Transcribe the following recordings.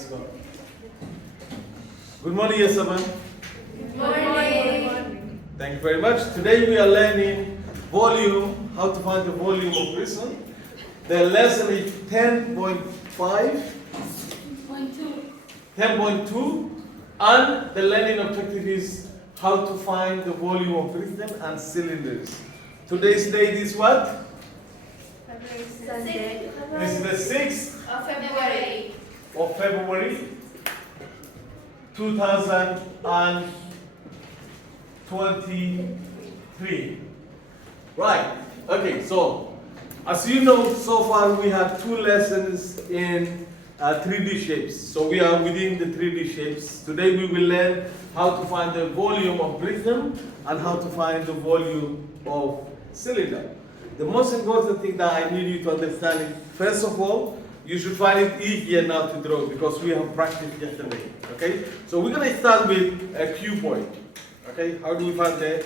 let's go. Good morning, yes, everyone. Good morning. Thank you very much. Today we are learning volume, how to find the volume of prism. The lesson is 10.5, 10.2, and the learning objective is how to find the volume of prism and cylinders. Today's date is what? Sunday. This is the 6th Of February. of February 2023. Right. Okay, so as you know, so far we have two lessons in 3D shapes. So we are within the 3D shapes. Today we will learn how to find the volume of prism and how to find the volume of cylinder. The most important thing that I need you to understand is, first of all, you should find it easier now to draw because we have practiced yesterday. Okay? So we're going to start with a cuboid. Okay? How do we find the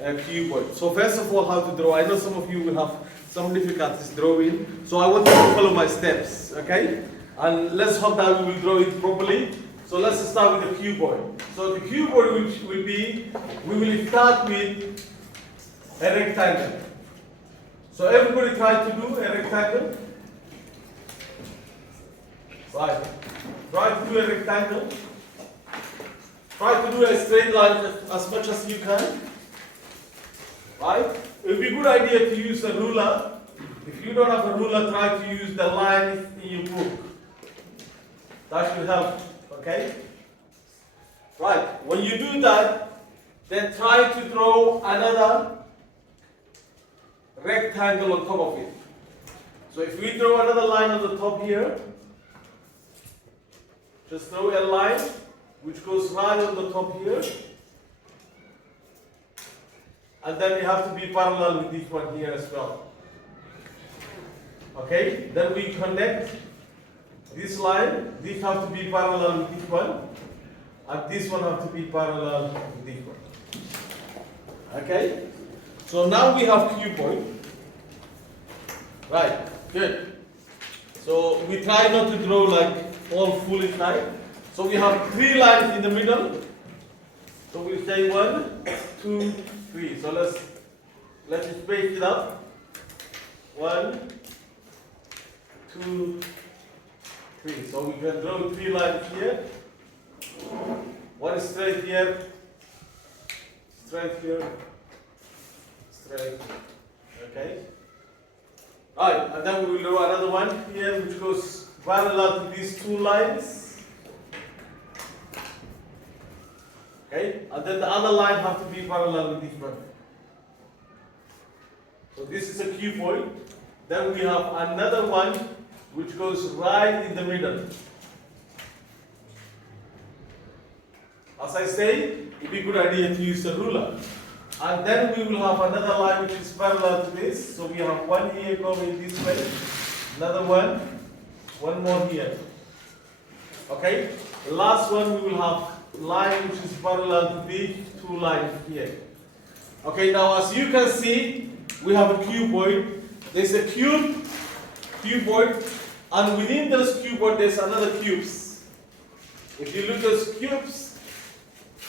cuboid? So first of all, how to draw. I know some of you will have some difficulties drawing. So I want you to follow my steps. Okay? And let's hope that we will draw it properly. So let's start with the cuboid. So the cuboid will be, we will start with a rectangle. So everybody try to do a rectangle. Right. Try to do a rectangle. Try to do a straight line as much as you can. Right? It would be a good idea to use a ruler. If you don't have a ruler, try to use the line in your book. That should help. Okay? Right. When you do that, then try to draw another rectangle on top of it. So if we draw another line on the top here, just draw a line which goes right on the top here, and then you have to be parallel with this one here as well. Okay, then we connect this line. This has to be parallel with this one, and this one has to be parallel with this one. Okay, so now we have cuboid. Right, good. So we try not to draw like all fully tight. So we have three lines in the middle. So we say 1, 2, 3. So let's space it up. 1, 2, 3. So we can draw three lines here. One straight here, straight here, straight. Okay. Right, and then we will draw another one here which goes parallel to these two lines. Okay, and then the other line has to be parallel with this one. So this is a cuboid. Then we have another one which goes right in the middle. As I say, it would be a good idea to use a ruler. And then we will have another line which is parallel to this. So we have one here going this way, another one more here. Okay? The last one we will have line which is parallel to these two lines here. Okay, now as you can see, we have a cuboid. There's a cuboid, and within those cuboid there's another cubes. If you look at those cubes,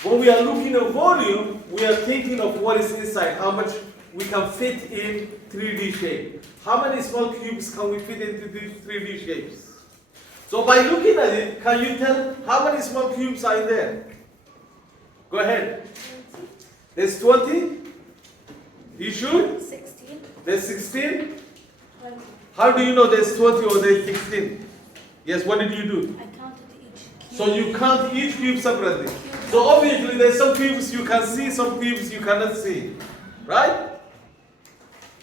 when we are looking at volume, we are thinking of what is inside, how much we can fit in 3D shape. How many small cubes can we fit into these 3D shapes? So by looking at it, can you tell how many small cubes are in there? Go ahead. There's 20? You sure? 16. There's 16? 20. How do you know there's 20 or there's 16? Yes, what did you do? I counted each cube. So you count each cube separately. So obviously there's some cubes you can see, some cubes you cannot see. Right?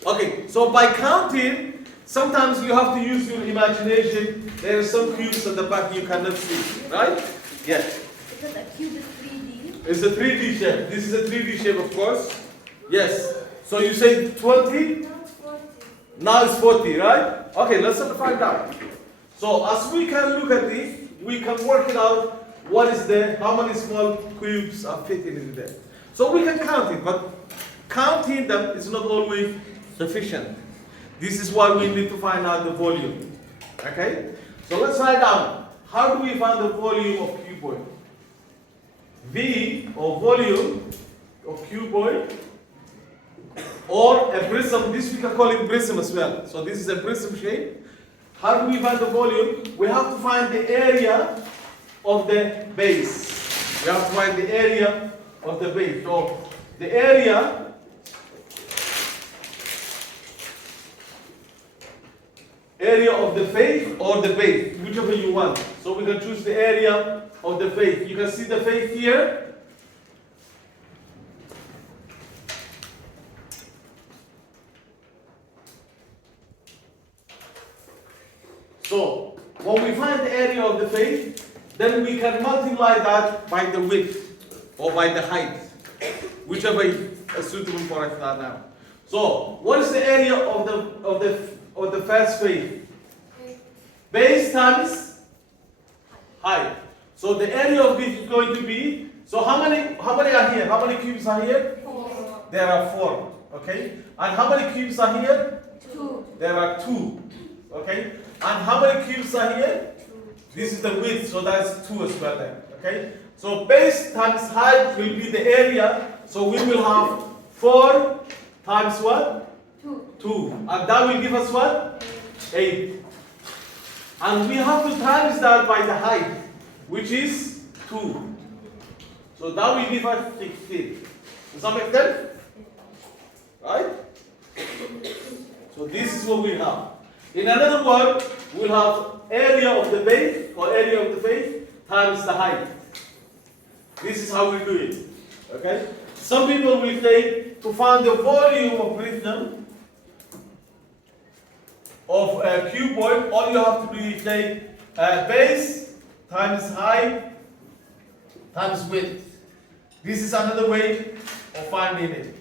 Okay, so by counting, sometimes you have to use your imagination. There are some cubes at the back you cannot see. Right? Yes. Because a cube is 3D. It's a 3D shape. This is a 3D shape, of course. Yes. So you say 20? Now it's 40. Now it's 40, right? Okay, let's find out. So as we can look at this, we can work it out. What is there? How many small cubes are fitting in there? So we can count it, but counting them is not always sufficient. This is why we need to find out the volume. Okay? So let's write down how do we find the volume of cuboid? V, or volume of cuboid, or a prism. This we can call it prism as well. So this is a prism shape. How do we find the volume? We have to find the area of the base. We have to find the area of the base. So the area of the face or the base, whichever you want. So we can choose the area of the face. You can see the face here. So when we find the area of the face, then we can multiply that by the width or by the height, whichever is suitable for us now. So what is the area of the first face? Base times height. So the area of this is going to be, so how many are here? How many cubes are here? 4. There are 4. Okay. And how many cubes are here? 2. There are 2. Okay. And how many cubes are here? 2. This is the width, so that's 2 as well then. Okay. So base times height will be the area. So we will have 4 times what? 2. 2. And that will give us what? 8. And we have to times that by the height, which is 2. So that will give us 16. Does that make sense? Right? So this is what we have. In another word, we'll have area of the base or area of the face times the height. This is how we do it. Okay? Some people will say to find the volume of prism of a cuboid, all you have to do is say base times height times width. This is another way of finding it.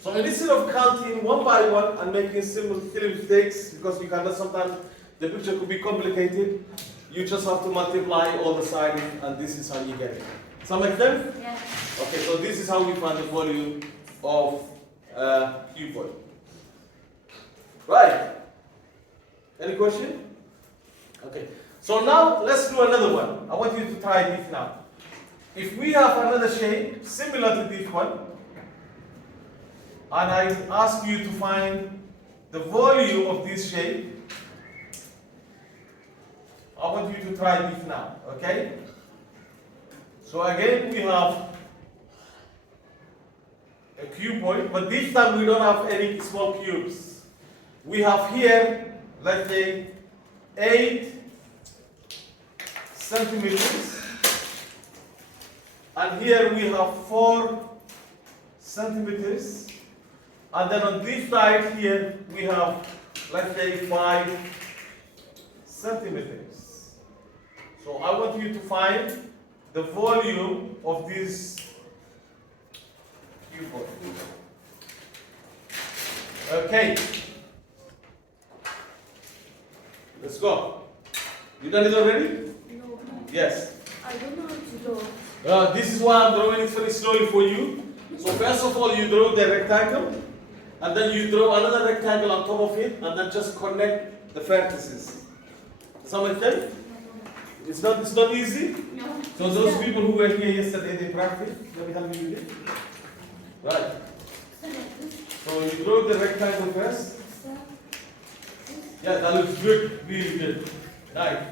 So instead of counting one by one and making silly mistakes, because you cannot, sometimes the picture could be complicated, you just have to multiply all the sides, and this is how you get it. Does that make sense? Yeah. Okay, so this is how we find the volume of cuboid. Right. Any question? Okay. So now let's do another one. I want you to try this now. If we have another shape similar to this one, and I ask you to find the volume of this shape, I want you to try this now. Okay? So again, we have a cuboid, but this time we don't have any small cubes. We have here, let's say, 8 centimeters, and here we have 4 centimeters, and then on this side here we have, let's say, 5 centimeters. So I want you to find the volume of this cuboid. Okay. Let's go. You done it already? No. Yes. I don't know how to do. This is why I'm drawing it very slowly for you. So first of all, you draw the rectangle, and then you draw another rectangle on top of it, and then just connect the vertices. Does that make sense? It's not easy. No. So those people who were here yesterday, they practiced. Let me help you with it. Right. So you draw the rectangle first. Yeah, that looks good, really good. Nice.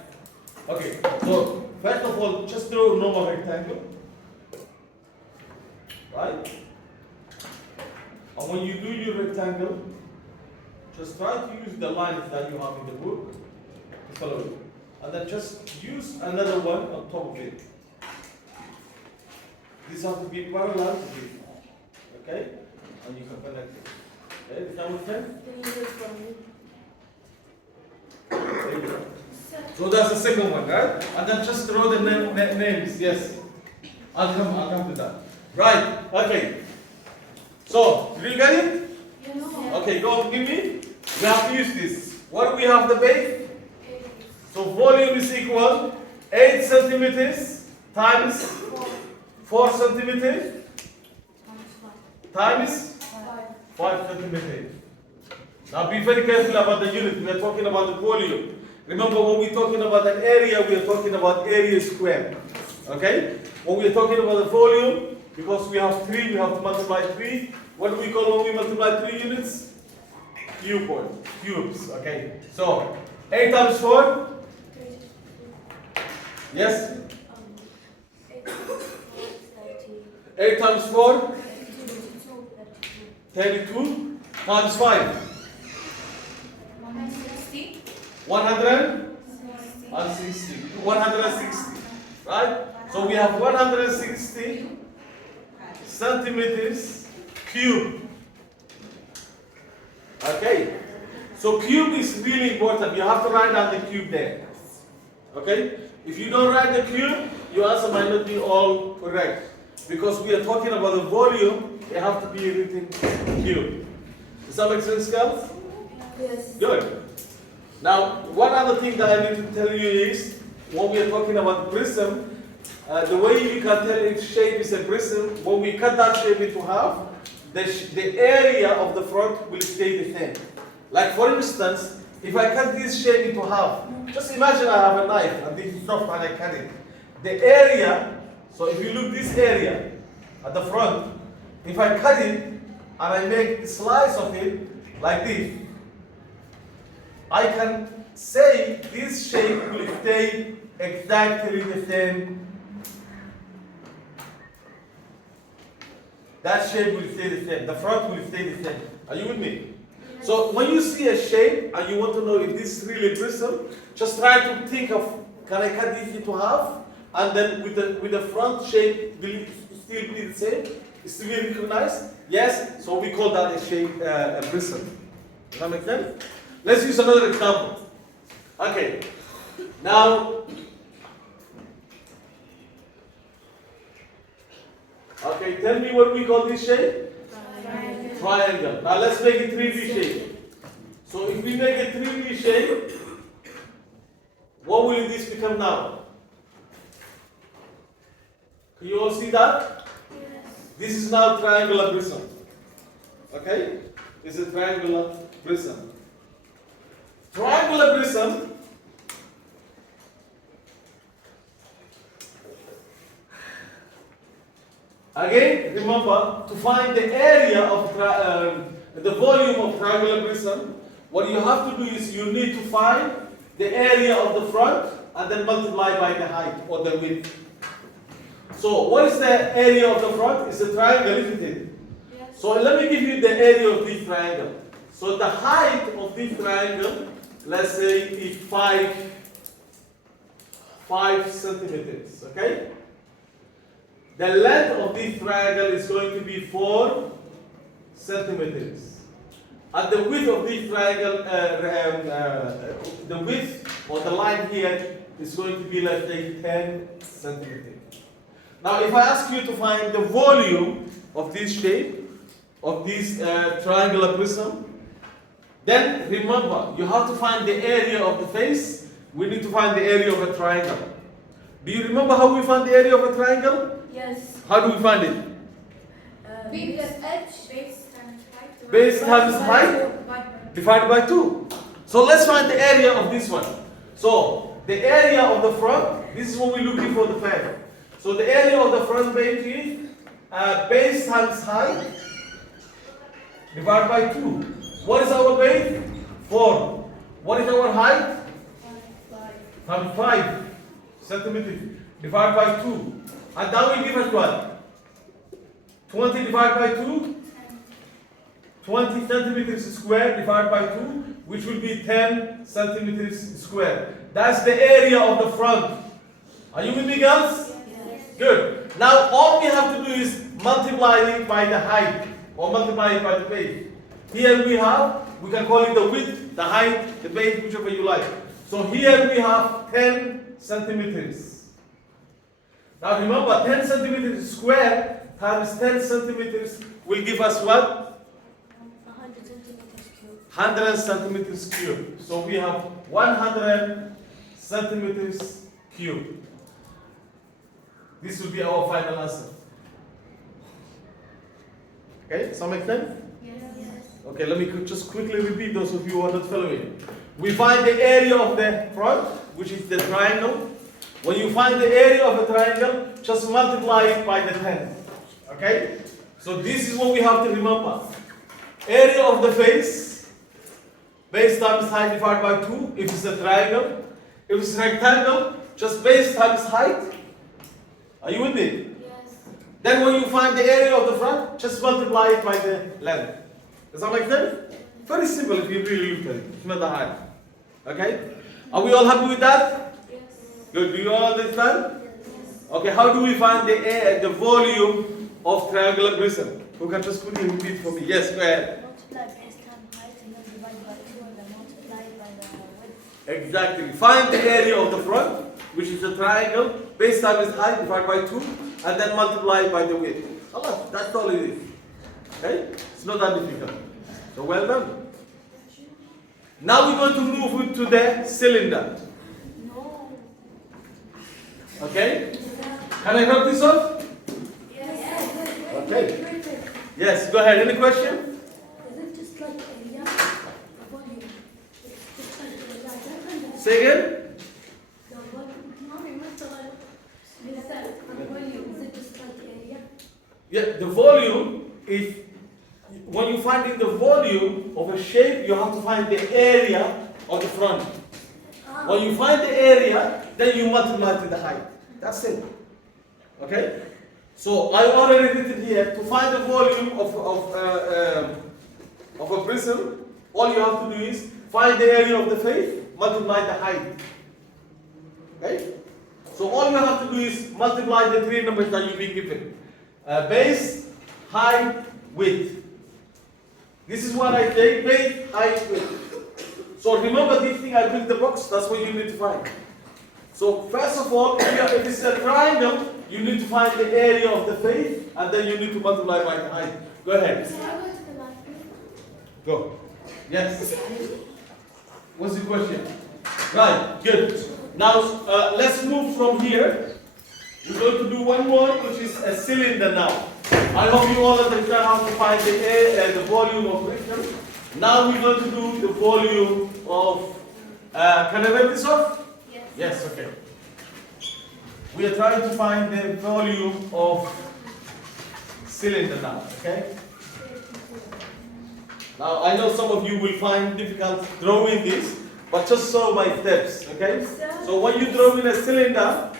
Okay, so first of all, just draw a normal rectangle. Right? And when you do your rectangle, just try to use the lines that you have in the book to follow it. And then just use another one on top of it. These have to be parallel to this. Okay? And you can connect it. Okay, does that make sense? Can you do it for me? There you go. So that's the second one, right? And then just draw the names, yes. I'll come to that. Right, okay. So, did you get it? Yes. Okay, go give me. We have to use this. What do we have the base? So volume is equal 8 centimeters times 4 centimeters times 5 centimeters. Now be very careful about the unit. We are talking about the volume. Remember, when we're talking about an area, we are talking about area square. Okay? When we're talking about the volume, because we have 3, we have to multiply 3. What do we call when we multiply 3 units? Cubes. Okay? So, 8 times 4? Yes? 8 times 4? 32 times 5? 160. 160. 160. Right? So we have 160 centimeters cube. Okay? So cube is really important. You have to write down the cube there. Okay? If you don't write the cube, your answer might not be all correct. Because we are talking about the volume, it have to be written cube. Does that make sense, girls? Yes. Good. Now, one other thing that I need to tell you is, when we are talking about prism, the way you can tell if shape is a prism, when we cut that shape into half, the area of the front will stay the same. Like for instance, if I cut this shape into half, just imagine I have a knife and this is soft and I cut it. The area, so if you look this area at the front, if I cut it and I make a slice of it like this, I can say this shape will stay exactly the same. That shape will stay the same. The front will stay the same. Are you with me? Yes. So when you see a shape and you want to know if this is really prism, just try to think of, can I cut this into half? And then with the front shape, will it still be the same? Is still be recognized? Yes. So we call that a shape, a prism. Does that make sense? Let's use another example. Okay. Now, okay, tell me what we call this shape? Triangle. Triangle. Now let's make it 3D shape. So if we make a 3D shape, what will this become now? Can you all see that? Yes. This is now triangular prism. Okay? This is a triangular prism. Triangular prism again, remember, to find the area of the volume of triangular prism, what you have to do is you need to find the area of the front and then multiply by the height or the width. So what is the area of the front? It's a triangle, isn't it? Yes. So let me give you the area of this triangle. So the height of this triangle, let's say, is 5 centimeters, okay? The length of this triangle is going to be 4 centimeters. And the width of this triangle, the width or the line here is going to be, let's say, 10 centimeters. Now, if I ask you to find the volume of this shape, of this triangular prism, then remember, you have to find the area of the face. We need to find the area of a triangle. Do you remember how we find the area of a triangle? Yes. How do we find it? Base times height. Base times height divided by 2. So let's find the area of this one. So the area of the front, this is what we're looking for the fact. So the area of the front page is base times height divided by 2. What is our base? 4. What is our height? 5 centimeters divided by 2. And that will give us what? 20 divided by 2? 20 centimeters square divided by 2, which will be 10 centimeters square. That's the area of the front. Are you with me, girls? Yes. Good. Now all we have to do is multiply it by the height or multiply it by the base. Here we can call it the width, the height, the base, whichever you like. So here we have 10 centimeters. Now remember, 10 centimeters square times 10 centimeters will give us what? 100 centimeters cube. 100 centimeters cube. So we have 100 centimeters cube. This will be our final answer. Okay, does that make sense? Yes. Okay, let me just quickly repeat those of you who are not following. We find the area of the front, which is the triangle. When you find the area of a triangle, just multiply it by the 10. Okay? So this is what we have to remember. Area of the face, base times height divided by 2, if it's a triangle. If it's a rectangle, just base times height. Are you with me? Yes. Then when you find the area of the front, just multiply it by the length. Does that make sense? Very simple if you really look at it. It's not that hard. Okay? Are we all happy with that? Yes. Good. Do you all understand? Yes. Okay, how do we find the volume of triangular prism? Who can just quickly repeat for me? Yes, go ahead. Multiply base times height and then divide by 2 and then multiply by the width. Exactly. Find the area of the front, which is a triangle. Base times height divided by 2, and then multiply by the width. Allah, that's all it is. Okay? It's not that difficult. So well done. Now we're going to move to the cylinder. No. Okay? Can I help this off? Yes. Okay. Yes, go ahead. Any question? Is it just like area? The volume. It's just like area. Say again? The volume. Mommy, what's the volume? You said the volume. Is it just like area? Yeah, the volume is, when you find in the volume of a shape, you have to find the area of the front. When you find the area, then you multiply to the height. That's it. Okay? So I already written here, to find the volume of a prism, all you have to do is find the area of the face, multiply the height. Okay? So all you have to do is multiply the three numbers that you've been given. Base, height, width. This is what I take, base, height, width. So remember this thing, I built the box, that's what you need to find. So first of all, if it's a triangle, you need to find the area of the face, and then you need to multiply by the height. Go ahead. Can I go to the bathroom? Go. Yes. What's the question? Right, good. Now let's move from here. We're going to do one more, which is a cylinder now. I hope you all understand how to find the air, the volume of friction. Now we're going to do the volume of. Can I write this off? Yes. Yes. Okay. We are trying to find the volume of cylinder now. Okay. Now I know some of you will find difficult drawing this, but just follow my steps. Okay. So when you draw in a cylinder,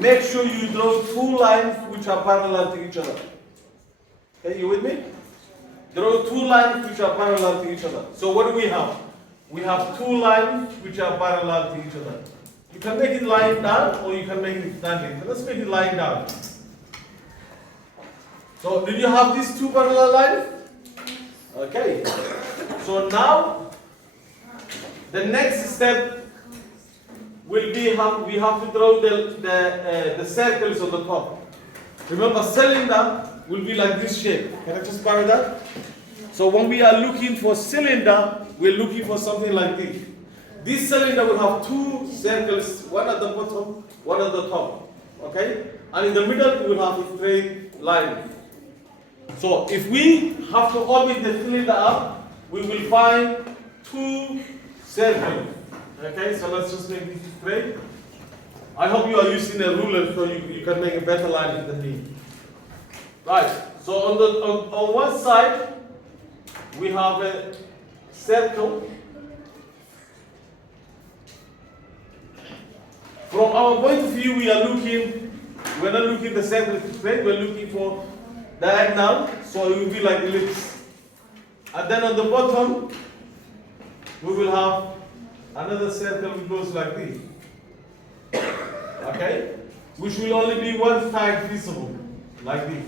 make sure you draw two lines which are parallel to each other. Okay, you with me? Draw two lines which are parallel to each other. So what do we have? We have two lines which are parallel to each other. You can make it lying down or you can make it standing. So let's make it lying down. So did you have these two parallel lines? Okay. So now the next step will be we have to draw the circles on the top. Remember, cylinder will be like this shape. Can I just borrow that? So when we are looking for cylinder, we're looking for something like this. This cylinder will have two circles, one at the bottom, one at the top. Okay? And in the middle, it will have a straight line. So if we have to orbit the cylinder up, we will find two circles. Okay, so let's just make this straight. I hope you are using a ruler so you can make a better line than me. Right, so on one side, we have a circle. From our point of view, we're not looking the circle straight, we're looking for diagonal, so it will be like ellipse. And then on the bottom, we will have another circle which goes like this. Okay? Which will only be one side visible, like this.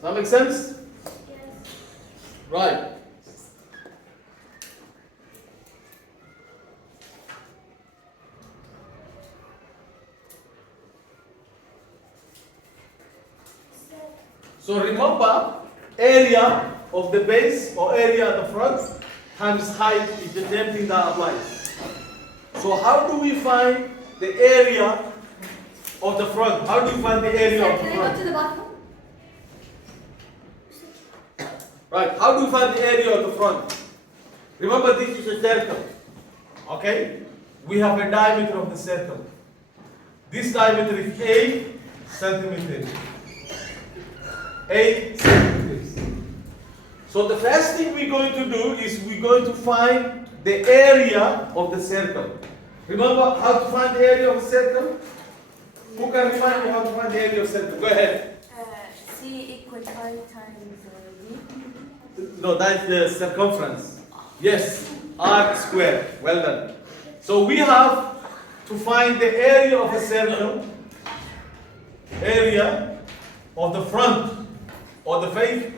Does that make sense? Yes. Right. So remember, area of the base or area at the front times height is the same thing that applies. So how do we find the area of the front? How do you find the area of the Can I go to front? the bathroom? Right, how do we find the area of the front? Remember, this is a circle. Okay? We have a diameter of the circle. This diameter is 8 centimeters. 8 centimeters. So the first thing we're going to do is we're going to find the area of the circle. Remember how to find the area of a circle? Who can remind me how to find the area of a circle? Go ahead. C equals 5 times D. No, that's the circumference. Yes, r square. Well done. So we have to find the area of a circle, area of the front or the face,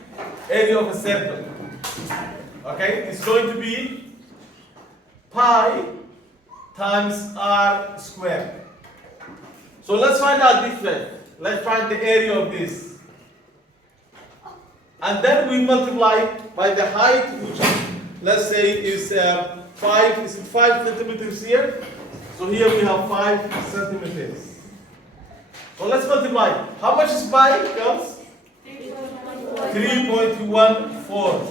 area of a circle. Okay, it's going to be pi times r square. So let's find out this way. Let's find the area of this. And then we multiply by the height, which let's say is 5 centimeters here. So here we have 5 centimeters. So let's multiply. How much is pi, girls? 3.14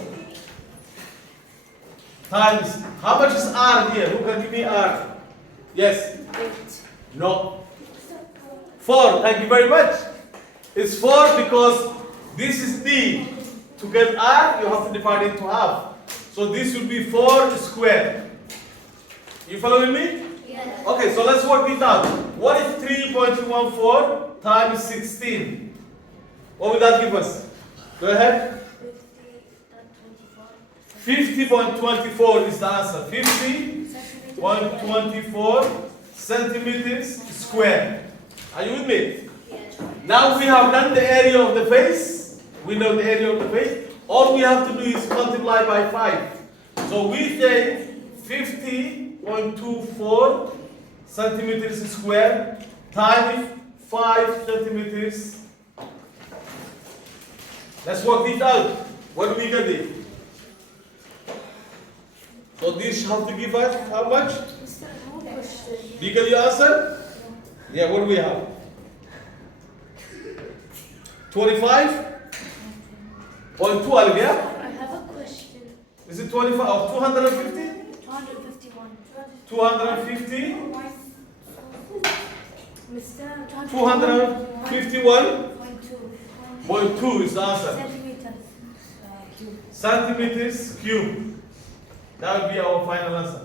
times. How much is r here? Who can give me r? Yes? 8. No. 4. Thank you very much. It's 4 because this is d. To get r, you have to divide it into half. So this will be 4 square. You following me? Yes. Okay, so let's work this out. What is 3.14 times 16? What will that give us? Go ahead. 50.24 is the answer. 50.24 centimeters square. Are you with me? Yes. Now we have done the area of the face. We know the area of the face. All we have to do is multiply by 5. So we say 50.24 centimeters square times 5 centimeters. Let's work this out. What do we get it? So this have to give us how much? Do you get your answer? Yeah, what do we have? 25.2, Olivia? I have a question. Is it 25 or 250? 251. 250? Mr. 251.2 is the answer. Centimeters cube. That would be our final answer.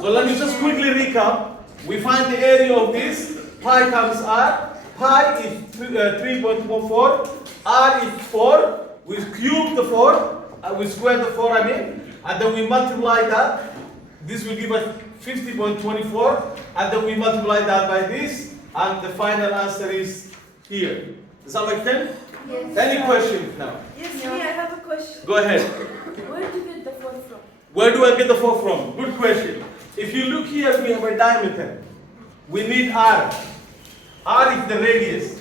So let me just quickly recap. We find the area of this. Pi times r. Pi is 3.14. R is 4. We cube the 4. We square the 4, and then we multiply that. This will give us 50.24. And then we multiply that by this. And the final answer is here. Does that make sense? Yes. Any questions now? Yes, me, I have a question. Go ahead. Where do you get the 4 from? Where do I get the 4 from? Good question. If you look here, we have a diameter. We need r. R is the radius.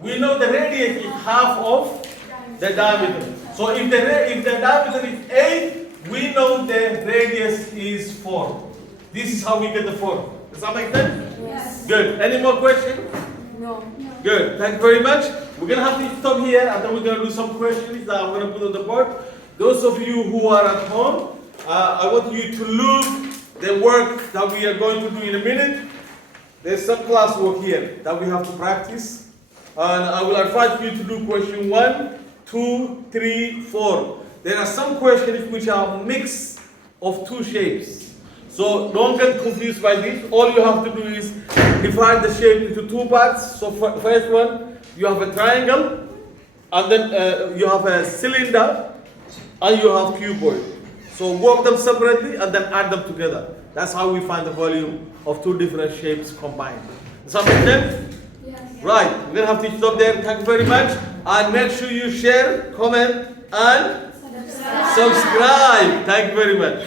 We know the radius is half of the diameter. So if the diameter is 8, we know the radius is 4. This is how we get the 4. Does that make sense? Yes. Good. Any more questions? No. Good. Thank you very much. We're going to have to stop here and then we're going to do some questions that I'm going to put on the board. Those of you who are at home, I want you to look the work that we are going to do in a minute. There's some classwork here that we have to practice. And I will advise you to do question 1, 2, 3, 4. There are some questions which are a mix of 2 shapes. So don't get confused by this. All you have to do is divide the shape into 2 parts. So first one, you have a triangle, and then you have a cylinder, and you have cuboid. So work them separately and then add them together. That's how we find the volume of 2 different shapes combined. Does that make sense? Yes. Right, we're going to have to stop there. Thank you very much. And make sure you share, comment, and subscribe. Thank you very much.